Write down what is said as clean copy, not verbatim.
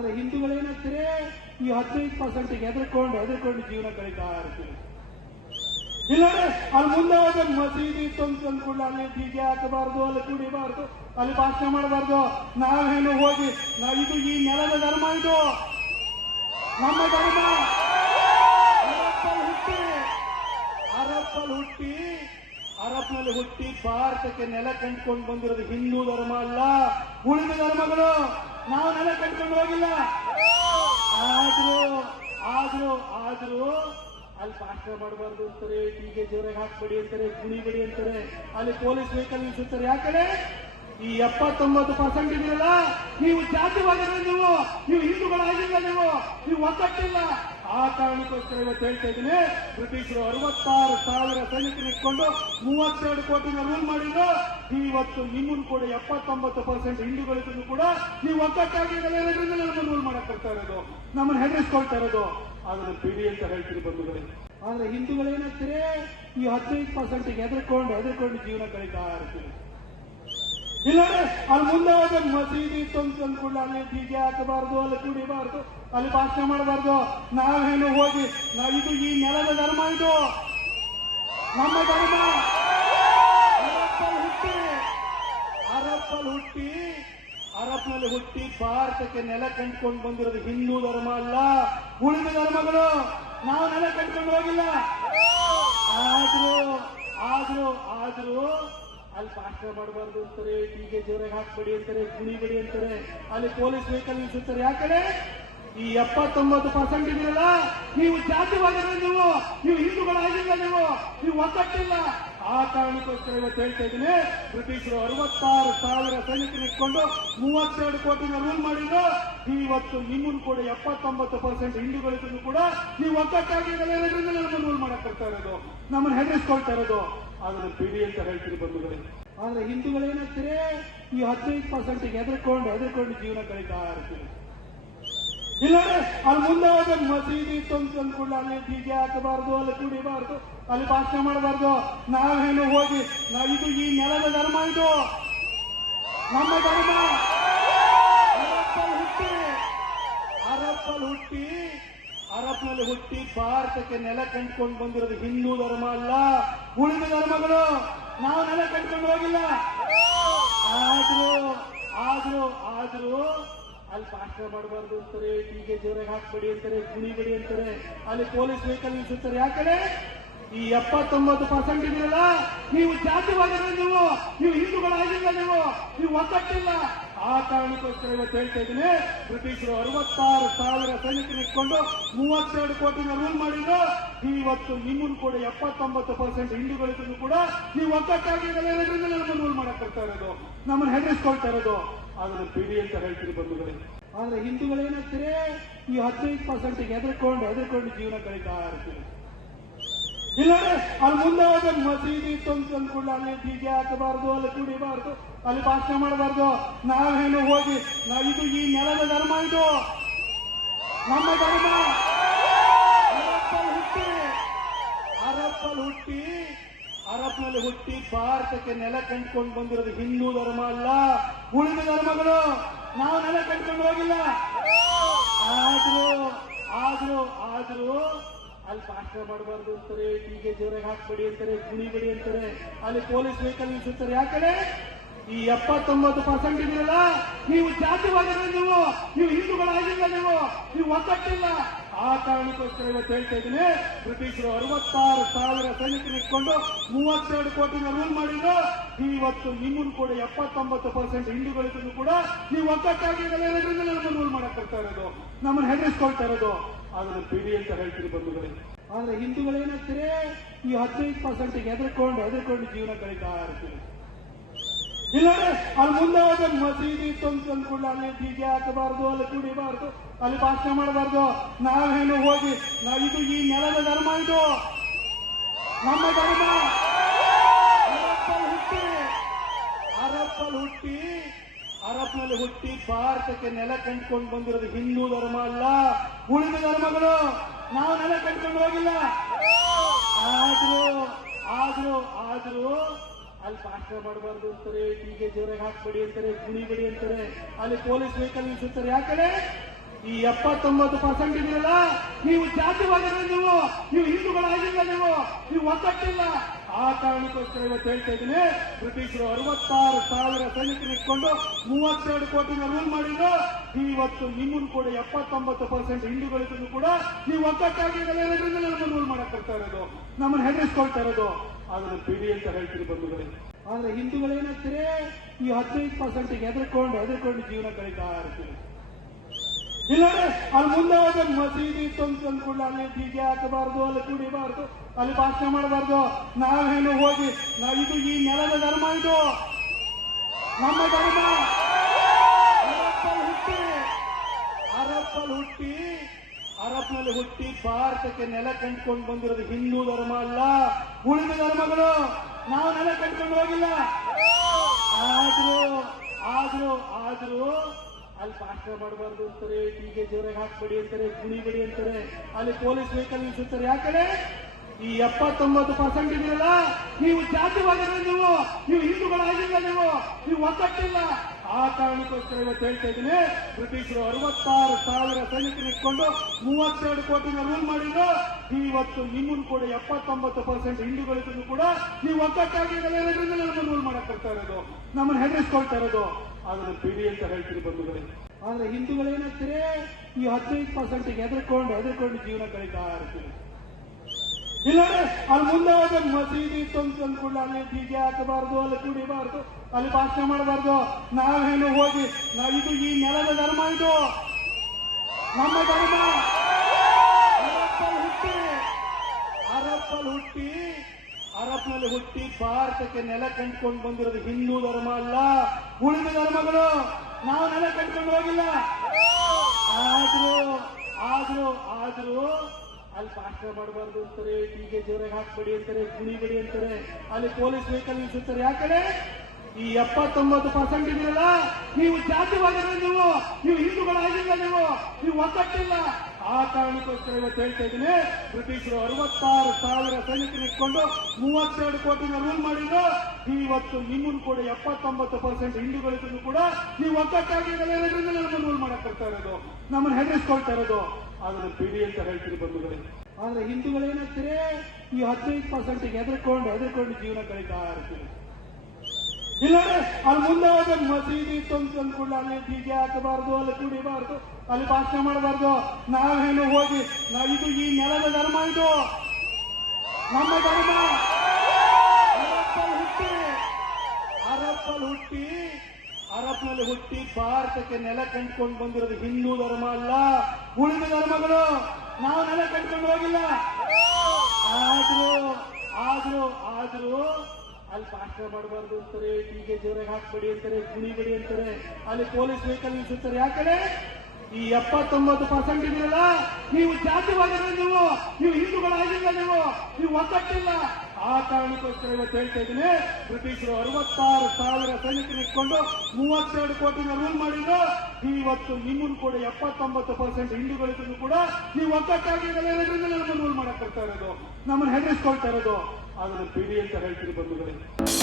ಆದ್ರೆ ಹಿಂದೂಗಳೇನಾಗ್ತಾರೆ ಈ 15% ಹೆದರ್ಕೊಂಡು ಜೀವನ ಕಳೀತಾ ಇರ್ತೀವಿ. ಇಲ್ಲ ಅಲ್ಲಿ ಮುಂದೆ ಹೋದ ಮಸೀದಿ ತಂದ್ಕೊಂಡು ಅಲ್ಲಿ ಡಿಜೆ ಹಾಕಬಾರ್ದು, ಅಲ್ಲಿ ಕುಡಿಬಾರ್ದು, ಅಲ್ಲಿ ಭಾಷಣ ಮಾಡಬಾರ್ದು. ನಾವೇನು ಹೋಗಿ ಇದು ಈ ನೆಲದ ಧರ್ಮ, ಇದು ನಮ್ಮ ಧರ್ಮ. ಅರಬ್ನಲ್ಲಿ ಹುಟ್ಟಿ ಭಾರತಕ್ಕೆ ನೆಲ ಕಂಡುಕೊಂಡು ಬಂದಿರೋದು ಹಿಂದೂ ಧರ್ಮ ಅಲ್ಲ, ಉಳಿದ ಧರ್ಮಗಳು. ನಾವು ನೆಲ ಕಂಡುಕೊಂಡು ಹೋಗಿಲ್ಲ. ಆದ್ರೂ ಅಲ್ಲಿ ಭಾಷಣ ಮಾಡಬಾರ್ದು ಅಂತಾರೆ, ಟೀಗೆ ಜೋರಾಗಿ ಹಾಕ್ಬೇಡಿ ಅಂತಾರೆ, ಕುಣಿಬೇಡಿ ಅಂತಾರೆ, ಅಲ್ಲಿ ಪೊಲೀಸ್ ವೆಹಿಕಲ್ ನಿಲ್ಲಿಸುತ್ತಾರೆ. ಯಾಕಂದ್ರೆ ಈ 79% ಇದೆಯಲ್ಲ, ನೀವು ಜಾತಿವಾದಿಗಳು, ನೀವು ಹಿಂದೂಗಳಾಗಿಲ್ಲ, ನೀವು ಒಗ್ಗಟ್ಟಿಲ್ಲ. ಆ ಕಾರಣಕ್ಕೋಸ್ಕರ ಇವತ್ತು ಹೇಳ್ತಾ ಇದ್ದೀನಿ, ಬ್ರಿಟಿಷರು 66,000 ಸೈನಿಕರು ಇಟ್ಕೊಂಡು 32 ಕೋಟಿನ ರೂಲ್ ಮಾಡಿದ್ರು. ಇವತ್ತು ನಿಮ್ಮನ್ನು ಕೂಡ 79% ಹಿಂದೂಗಳಿಗೂ ಕೂಡ ನೀವು ಒಗ್ಗಟ್ಟಾಗಿರಲಿಲ್ಲ, ನಮ್ಮನ್ನು ರೂಲ್ ಮಾಡಕ್ ಬರ್ತಾ ಇರೋದು, ನಮ್ಮನ್ನು ಹೆದರಿಸ್ಕೊಳ್ತಾ ಇರೋದು. ಅದನ್ನು ಬಿಡಿ ಅಂತ ಹೇಳ್ತೀರಿ ಬಂಧುಗಳೇ. ಆದ್ರೆ ಹಿಂದೂಗಳೇನಾಗ್ತಾರೆ ಈ 15% ಹೆದರ್ಕೊಂಡು ಜೀವನ ಕಳೀತಾ ಇರ್ತೀವಿ. ಇಲ್ಲ ಅಲ್ಲಿ ಮುಂದೆ ಹೋದ ಮಸೀದಿ ತಂದ್ಕೊಂಡು ಅಲ್ಲಿ ಡಿಜೆ ಹಾಕಬಾರ್ದು, ಅಲ್ಲಿ ಕುಡಿಬಾರ್ದು, ಅಲ್ಲಿ ಭಾಷಣ ಮಾಡಬಾರ್ದು. ನಾವೇನು ಹೋಗಿ ಇದು ಈ ನೆಲದ ಧರ್ಮ, ಇದು ನಮ್ಮ ಧರ್ಮ. ಅರಬ್ನಲ್ಲಿ ಹುಟ್ಟಿ ಭಾರತಕ್ಕೆ ನೆಲ ಕಂಡುಕೊಂಡು ಬಂದಿರೋದು ಹಿಂದೂ ಧರ್ಮ ಅಲ್ಲ, ಉಳಿದ ಧರ್ಮಗಳು. ನಾವು ನೆಲ ಕಂಡುಕೊಂಡು ಹೋಗಿಲ್ಲ. ಆದ್ರೂ ಅಲ್ಲಿ ಭಾಷಣ ಮಾಡಬಾರ್ದು ಅಂತಾರೆ, ಟೀಗೆ ಜೋರಾಗಿ ಹಾಕ್ಬೇಡಿ ಅಂತಾರೆ, ಕುಣಿಬೇಡಿ ಅಂತಾರೆ, ಅಲ್ಲಿ ಪೊಲೀಸ್ ವೆಹಿಕಲ್ ನಿಲ್ಲಿಸುತ್ತಾರೆ. ಯಾಕಂದ್ರೆ ಈ 79% ಇದೆಯಲ್ಲ, ನೀವು ಜಾತಿವಾದಿಗಳು, ನೀವು ಹಿಂದೂಗಳಾಗಿಲ್ಲ, ನೀವು ಒಗ್ಗಟ್ಟಿಲ್ಲ. ಆ ಕಾರಣಕ್ಕೋಸ್ಕರ ಇವತ್ತು ಹೇಳ್ತಾ ಇದ್ದೀನಿ, ಬ್ರಿಟಿಷರು 66,000 ಸೈನಿಕರು ಇಟ್ಕೊಂಡು 32 ಕೋಟಿನ ರೂಲ್ ಮಾಡಿದ್ರು. ಇವತ್ತು ನಿಮ್ಮನ್ನು ಕೂಡ 79% ಹಿಂದೂಗಳಿಗೂ ಕೂಡ ನೀವು ಒಗ್ಗಟ್ಟಾಗಿರಲಿಲ್ಲ, ನಮ್ಮನ್ನು ರೂಲ್ ಮಾಡಕ್ ಬರ್ತಾ ಇರೋದು, ನಮ್ಮನ್ನು ಹೆದರಿಸ್ಕೊಳ್ತಾ ಇರೋದು. ಅದನ್ನು ಬಿಡಿ ಅಂತ ಹೇಳ್ತೀರಿ ಬಂಧುಗಳೇ. ಆದ್ರೆ ಹಿಂದೂಗಳೇನಾಗ್ತಾರೆ ಈ 15% ಹೆದರ್ಕೊಂಡು ಜೀವನ ಕಳೀತಾ ಇರ್ತೀವಿ. ಇಲ್ಲ ಅಲ್ಲಿ ಮುಂದೆ ಹೋದ ಮಸೀದಿ ತಂದ್ಕೊಂಡು ಅಲ್ಲಿ ಡಿಜೆ ಹಾಕಬಾರ್ದು, ಅಲ್ಲಿ ಕುಡಿಬಾರ್ದು, ಅಲ್ಲಿ ಭಾಷಣ ಮಾಡಬಾರ್ದು. ನಾವೇನು ಹೋಗಿ ಇದು ಈ ನೆಲದ ಧರ್ಮ, ಇದು ನಮ್ಮ ಧರ್ಮ. ಅರಬ್ನಲ್ಲಿ ಹುಟ್ಟಿ ಭಾರತಕ್ಕೆ ನೆಲ ಕಂಡುಕೊಂಡು ಬಂದಿರೋದು ಹಿಂದೂ ಧರ್ಮ ಅಲ್ಲ, ಉಳಿದ ಧರ್ಮಗಳು. ನಾವು ನೆಲ ಕಂಡುಕೊಂಡು ಹೋಗಿಲ್ಲ. ಆದ್ರೂ ಅಲ್ಲಿ ಭಾಷಣ ಮಾಡಬಾರ್ದು ಅಂತಾರೆ, ಟೀಗೆ ಜೋರಾಗಿ ಹಾಕ್ಬೇಡಿ ಅಂತಾರೆ, ಕುಣಿಬೇಡಿ ಅಂತಾರೆ, ಅಲ್ಲಿ ಪೊಲೀಸ್ ವೆಹಿಕಲ್ ನಿಲ್ಲಿಸುತ್ತಾರೆ. ಯಾಕಂದ್ರೆ ಈ 79% ಇದೆಯಲ್ಲ, ನೀವು ಜಾತಿವಾದಿಗಳು, ನೀವು ಹಿಂದೂಗಳಾಗಿಲ್ಲ, ನೀವು ಒಗ್ಗಟ್ಟಿಲ್ಲ. ಆ ಕಾರಣಕ್ಕೋಸ್ಕರ ಇವತ್ತು ಹೇಳ್ತಾ ಇದ್ದೀನಿ, ಬ್ರಿಟಿಷರು 66,000 ಸೈನಿಕರು ಇಟ್ಕೊಂಡು 32 ಕೋಟಿನ ರೂಲ್ ಮಾಡಿದ್ರು. ಇವತ್ತು ನಿಮ್ಮನ್ನು ಕೂಡ 79% ಹಿಂದೂಗಳಿಗೂ ಕೂಡ ನೀವು ಒಗ್ಗಟ್ಟಾಗಿರಲಿಲ್ಲ, ನಮ್ಮನ್ನು ರೂಲ್ ಮಾಡಕ್ ಬರ್ತಾ ಇರೋದು, ನಮ್ಮನ್ನು ಹೆದರಿಸ್ಕೊಳ್ತಾ ಇರೋದು. ಅದನ್ನು ಬಿಡಿ ಅಂತ ಹೇಳ್ತೀರಿ ಬಂಧುಗಳೇ. ಆದ್ರೆ ಹಿಂದೂಗಳೇನಾಗ್ತಾರೆ ಈ 15% ಹೆದರ್ಕೊಂಡು ಜೀವನ ಕಳೀತಾ ಇರ್ತೀವಿ. ಇಲ್ಲ ಅಲ್ಲಿ ಮುಂದೆ ಹೋದ ಮಸೀದಿ ತಂದ್ಕೊಂಡು ಅಲ್ಲಿ ಡಿಜೆ ಹಾಕಬಾರ್ದು, ಅಲ್ಲಿ ಕುಡಿಬಾರ್ದು, ಅಲ್ಲಿ ಭಾಷಣ ಮಾಡಬಾರ್ದು. ನಾವೇನು ಹೋಗಿ ಇದು ಈ ನೆಲದ ಧರ್ಮ, ಇದು ನಮ್ಮ ಧರ್ಮ. ಅರಬ್ನಲ್ಲಿ ಹುಟ್ಟಿ ಭಾರತಕ್ಕೆ ನೆಲ ಕಂಡುಕೊಂಡು ಬಂದಿರೋದು ಹಿಂದೂ ಧರ್ಮ ಅಲ್ಲ, ಉಳಿದ ಧರ್ಮಗಳು. ನಾವು ನೆಲ ಕಂಡುಕೊಂಡು ಹೋಗಿಲ್ಲ. ಆದ್ರೂ ಅಲ್ಲಿ ಭಾಷಣ ಮಾಡಬಾರ್ದು ಅಂತಾರೆ, ಟೀಗೆ ಜೋರಾಗಿ ಹಾಕ್ಬೇಡಿ ಅಂತಾರೆ, ಕುಣಿಬೇಡಿ ಅಂತಾರೆ, ಅಲ್ಲಿ ಪೊಲೀಸ್ ವೆಹಿಕಲ್ ನಿಲ್ಲಿಸುತ್ತಾರೆ. ಯಾಕಂದ್ರೆ ಈ 79% ಇದೆಯಲ್ಲ, ನೀವು ಜಾತಿವಾದಿಗಳು, ನೀವು ಹಿಂದೂಗಳಾಗಿಲ್ಲ, ನೀವು ಒಗ್ಗಟ್ಟಿಲ್ಲ. ಆ ಕಾರಣಕ್ಕೋಸ್ಕರ ಇವತ್ತು ಹೇಳ್ತಾ ಇದ್ದೀನಿ, ಬ್ರಿಟಿಷರು 66,000 ಸೈನಿಕರು ಇಟ್ಕೊಂಡು 32 ಕೋಟಿನ ರೂಲ್ ಮಾಡಿದ್ರು. ಇವತ್ತು ನಿಮ್ಮನ್ನು ಕೂಡ 79% ಹಿಂದೂಗಳಿಗೂ ಕೂಡ ನೀವು ಒಗ್ಗಟ್ಟಾಗಿರಲಿಲ್ಲ, ನಮ್ಮನ್ನು ರೂಲ್ ಮಾಡಕ್ ಬರ್ತಾ ಇರೋದು, ನಮ್ಮನ್ನು ಹೆದರಿಸ್ಕೊಳ್ತಾ ಇರೋದು. ಅದನ್ನು ಬಿಡಿ ಅಂತ ಹೇಳ್ತೀರಿ ಬಂಧುಗಳೇ. ಆದ್ರೆ ಹಿಂದೂಗಳೇನಾಗ್ತಾರೆ ಈ 15% ಹೆದರ್ಕೊಂಡು ಜೀವನ ಕಳೀತಾ ಇರ್ತೀವಿ. ಇಲ್ಲ ಅಲ್ಲಿ ಮುಂದೆ ಹೋದ ಮಸೀದಿ ತಂದ್ಕೊಂಡು ಅಲ್ಲಿ ಡಿಜೆ ಹಾಕಬಾರ್ದು, ಅಲ್ಲಿ ಕುಡಿಬಾರ್ದು, ಅಲ್ಲಿ ಭಾಷಣ ಮಾಡಬಾರ್ದು. ನಾವೇನು ಹೋಗಿ ಇದು ಈ ನೆಲದ ಧರ್ಮ, ಇದು ನಮ್ಮ ಧರ್ಮ. ಅರಬ್ನಲ್ಲಿ ಹುಟ್ಟಿ ಭಾರತಕ್ಕೆ ನೆಲ ಕಂಡುಕೊಂಡು ಬಂದಿರೋದು ಹಿಂದೂ ಧರ್ಮ ಅಲ್ಲ, ಉಳಿದ ಧರ್ಮಗಳು. ನಾವು ನೆಲ ಕಂಡುಕೊಂಡು ಹೋಗಿಲ್ಲ. ಆದ್ರೂ ಅಲ್ಲಿ ಭಾಷಣ ಮಾಡಬಾರ್ದು ಅಂತಾರೆ, ಟೀಗೆ ಜೋರಾಗಿ ಹಾಕ್ಬೇಡಿ ಅಂತಾರೆ, ಕುಣಿಬೇಡಿ ಅಂತಾರೆ, ಅಲ್ಲಿ ಪೊಲೀಸ್ ವೆಹಿಕಲ್ ನಿಲ್ಲಿಸುತ್ತಾರೆ. ಯಾಕಂದ್ರೆ ಈ ಈ 79% ಇದೆಯಲ್ಲ, ನೀವು ಜಾತಿವಾದಿಗಳು, ನೀವು ಹಿಂದೂಗಳಾಗಿಲ್ಲ, ನೀವು ಒಗ್ಗಟ್ಟಿಲ್ಲ. ಆ ಕಾರಣಕ್ಕೋಸ್ಕರ ಇವತ್ತು ಹೇಳ್ತಾ ಇದ್ದೀನಿ, ಬ್ರಿಟಿಷರು 66,000 ಸೈನಿಕರು ಇಟ್ಕೊಂಡು 32 ಕೋಟಿನ ರೂಲ್ ಮಾಡಿದ್ರು. ಇವತ್ತು ನಿಮ್ಮನ್ನು ಕೂಡ 79% ಹಿಂದೂಗಳಿಗೂ ಕೂಡ ನೀವು ಒಗ್ಗಟ್ಟಾಗಿದ್ದಲ್ಲ, ನಮ್ಮನ್ನು ರೂಲ್ ಮಾಡಕ್ ಬರ್ತಾ ಇರೋದು, ನಮ್ಮನ್ನು ಹೆದರಿಸ್ಕೊಳ್ತಾ ಇರೋದು. ಅದನ್ನು ಬಿಡಿ ಅಂತ ಹೇಳ್ತೀರಿ ಬಂಧುಗಳಿಗೆ. ಆದ್ರೆ ಹಿಂದೂಗಳೇನಾಗ್ತೀರಿ, ಈ 15% ಹೆದರ್ಕೊಂಡು ಜೀವನ ಕಳೀತಾ ಇರ್ತೀರಿ. ಇಲ್ಲ ಅಲ್ಲಿ ಮುಂದೆ ಹೋದ ಮಸೀದಿ ತಂದ್ಕೊಂಡು ಅಲ್ಲಿ ಡಿಜೆ ಹಾಕಬಾರ್ದು, ಅಲ್ಲಿ ಕುಡಿಬಾರ್ದು, ಅಲ್ಲಿ ಭಾಷಣ ಮಾಡಬಾರ್ದು. ನಾವೇನು ಹೋಗಿ ಇದು ಈ ನೆಲದ ಧರ್ಮ, ಇದು ನಮ್ಮ ಧರ್ಮ. ಅರಬ್ನಲ್ಲಿ ಹುಟ್ಟಿ ಭಾರತಕ್ಕೆ ನೆಲ ಕಂಡುಕೊಂಡು ಬಂದಿರೋದು ಹಿಂದೂ ಧರ್ಮ ಅಲ್ಲ, ಉಳಿದ ಧರ್ಮಗಳು. ನಾವು ನೆಲ ಕಂಡುಕೊಂಡು ಹೋಗಿಲ್ಲ. ಆದ್ರೂ ಅಲ್ಲಿ ಭಾಷಣ ಮಾಡಬಾರ್ದು ಅಂತಾರೆ, ಡಿಜೆ ಜೋರಾಗಿ ಹಾಕ್ಬೇಡಿ ಅಂತಾರೆ, ಕುಣಿಬೇಡಿ ಅಂತಾರೆ, ಅಲ್ಲಿ ಪೊಲೀಸ್ ವೆಹಿಕಲ್ ನಿಲ್ಲಿಸುತ್ತಾರೆ. ಯಾಕಂದ್ರೆ ಈ 79% ಇದೆಯಲ್ಲ, ನೀವು ಜಾತಿವಾದಿಗಳು, ನೀವು ಹಿಂದೂಗಳಾಗಿಲ್ಲ, ನೀವು ಒಗ್ಗಟ್ಟಿಲ್ಲ. ಆ ಕಾರಣಕ್ಕೋಸ್ಕರ ಇವತ್ತು ಹೇಳ್ತಾ ಇದ್ದೀನಿ, ಬ್ರಿಟಿಷರು 66,000 ಸೈನಿಕರು ಇಟ್ಕೊಂಡು 32 ಕೋಟಿನ ರೂಲ್ ಮಾಡಿದ್ರು. ಇವತ್ತು ನಿಮ್ಮನ್ನು ಕೂಡ 79% ಹಿಂದೂಗಳಿಗೂ ಕೂಡ ನೀವು ಒಗ್ಗಟ್ಟಾಗಿದ್ದಲ್ಲ, ನಮ್ಮನ್ನು ರೂಲ್ ಮಾಡಕ್ ಬರ್ತಾ ಇರೋದು, ನಮ್ಮನ್ನು ಹೆದರಿಸ್ಕೊಳ್ತಾ ಇರೋದು. ಅದನ್ನು ಬಿಡಿ ಅಂತ ಹೇಳ್ತೀರಿ ಬಂಧುಗಳಿಗೆ. ಆದ್ರೆ ಹಿಂದೂಗಳೇನಾಗ್ತೀರಿ, ಈ 15% ಹೆದರ್ಕೊಂಡು ಜೀವನ ಕಳೀತಾ ಇರ್ತೀರಿ. ಇಲ್ಲ ಅಲ್ಲಿ ಮುಂದೆ ಹೋದ ಮಸೀದಿ ತಂದ್ಕೊಂಡು ಅಲ್ಲಿ ಡಿಜೆ ಹಾಕಬಾರ್ದು, ಅಲ್ಲಿ ಕುಡಿಬಾರ್ದು, ಅಲ್ಲಿ ಭಾಷಣ ಮಾಡಬಾರ್ದು. ನಾವೇನು ಹೋಗಿ ಇದು ಈ ನೆಲದ ಧರ್ಮ, ಇದು ನಮ್ಮ ಧರ್ಮ. ಅರಬ್ನಲ್ಲಿ ಹುಟ್ಟಿ ಭಾರತಕ್ಕೆ ನೆಲ ಕಂಡುಕೊಂಡು ಬಂದಿರೋದು ಹಿಂದೂ ಧರ್ಮ ಅಲ್ಲ, ಉಳಿದ ಧರ್ಮಗಳು. ನಾವು ನೆಲ ಕಂಡುಕೊಂಡು ಹೋಗಿಲ್ಲ. ಆದ್ರೂ ಅಲ್ಲಿ ಭಾಷಣ ಮಾಡಬಾರ್ದು ಅಂತಾರೆ, ಡಿಜೆ ಜೋರಾಗಿ ಹಾಕ್ಬೇಡಿ ಅಂತಾರೆ, ಕುಣಿಬೇಡಿ ಅಂತಾರೆ, ಅಲ್ಲಿ ಪೊಲೀಸ್ ವೆಹಿಕಲ್ ನಿಲ್ಲಿಸುತ್ತಾರೆ. ಯಾಕಂದ್ರೆ ಈ 79% ಇದೆಯಲ್ಲ, ನೀವು ಜಾತಿವಾದಿಗಳು, ನೀವು ಹಿಂದೂಗಳಾಗಿಲ್ಲ, ನೀವು ಒಗ್ಗಟ್ಟಿಲ್ಲ. ಆ ಕಾರಣಕ್ಕೋಸ್ಕರ ಇವತ್ತು ಹೇಳ್ತಾ ಇದ್ದೀನಿ, ಬ್ರಿಟಿಷರು 66,000 ಸೈನಿಕರು ಇಟ್ಕೊಂಡು 32 ಕೋಟಿನ ರೂಲ್ ಮಾಡಿದ್ರು. ಇವತ್ತು ನಿಮ್ಮನ್ನು ಕೂಡ 79% ಹಿಂದೂಗಳಿಗೂ ಕೂಡ ನೀವು ಒಗ್ಗಟ್ಟಾಗಿದ್ದಲ್ಲ, ನಮ್ಮನ್ನು ರೂಲ್ ಮಾಡಕ್ ಬರ್ತಾ ಇರೋದು, ನಮ್ಮನ್ನು ಹೆದರಿಸ್ಕೊಳ್ತಾ ಇರೋದು. ಅದನ್ನು ಬಿಡಿ ಅಂತ ಹೇಳ್ತೀರಿ ಬಂಧುಗಳಿಗೆ. ಆದ್ರೆ ಹಿಂದೂಗಳೇನಾಗ್ತೀರಿ, ಈ 15% ಹೆದರ್ಕೊಂಡು ಜೀವನ ಕಳೀತಾ ಇರ್ತೀರಿ. ಇಲ್ಲ ಅಲ್ಲಿ ಮುಂದೆ ಹೋದ ಮಸೀದಿ ತಂದ್ಕೊಂಡು ಅಲ್ಲಿ ಡಿಜೆ ಹಾಕಬಾರ್ದು, ಅಲ್ಲಿ ಕುಡಿಬಾರ್ದು, ಅಲ್ಲಿ ಭಾಷಣ ಮಾಡಬಾರ್ದು. ನಾವೇನು ಹೋಗಿ ಇದು ಈ ನೆಲದ ಧರ್ಮ, ಇದು ನಮ್ಮ ಧರ್ಮ. ಅರಬ್ನಲ್ಲಿ ಹುಟ್ಟಿ ಭಾರತಕ್ಕೆ ನೆಲ ಕಂಡುಕೊಂಡು ಬಂದಿರೋದು ಹಿಂದೂ ಧರ್ಮ ಅಲ್ಲ, ಉಳಿದ ಧರ್ಮಗಳು. ನಾವು ನೆಲ ಕಂಡುಕೊಂಡು ಹೋಗಿಲ್ಲ. ಆದ್ರೂ ಅಲ್ಲಿ ಭಾಷಣ ಮಾಡಬಾರ್ದು ಅಂತಾರೆ, ಡಿಜೆ ಜೋರಾಗಿ ಹಾಕ್ಬೇಡಿ ಅಂತಾರೆ, ಕುಣಿಬೇಡಿ ಅಂತಾರೆ, ಅಲ್ಲಿ ಪೊಲೀಸ್ ವೆಹಿಕಲ್ ನಿಲ್ಲಿಸುತ್ತಾರೆ. ಯಾಕಂದ್ರೆ ಈ 79% ಇದೆಯಲ್ಲ, ನೀವು ಜಾತಿವಾದಿಗಳು, ನೀವು ಹಿಂದೂಗಳಾಗಿಲ್ಲ, ನೀವು ಒಗ್ಗಟ್ಟಿಲ್ಲ. ಆ ಕಾರಣಕ್ಕೋಸ್ಕರ ಇವತ್ತು ಹೇಳ್ತಾ ಇದ್ದೀನಿ, ಬ್ರಿಟಿಷರು 66,000 ಸೈನಿಕರು ಇಟ್ಕೊಂಡು 32 ಕೋಟಿನ ರೂಲ್ ಮಾಡಿದ್ರು. ಇವತ್ತು ನಿಮ್ಮನ್ನು ಕೂಡ 79% ಹಿಂದೂಗಳಿಗೂ ಕೂಡ ನೀವು ಒಗ್ಗಟ್ಟಾಗಿದ್ದಲ್ಲ, ನಮ್ಮನ್ನು ರೂಲ್ ಮಾಡಕ್ ಬರ್ತಾ ಇರೋದು, ನಮ್ಮನ್ನು ಹೆದರಿಸ್ಕೊಳ್ತಾ ಇರೋದು. ಅದನ್ನು ಬಿಡಿ ಅಂತ ಹೇಳ್ತೀರಿ ಬಂಧುಗಳಿಗೆ.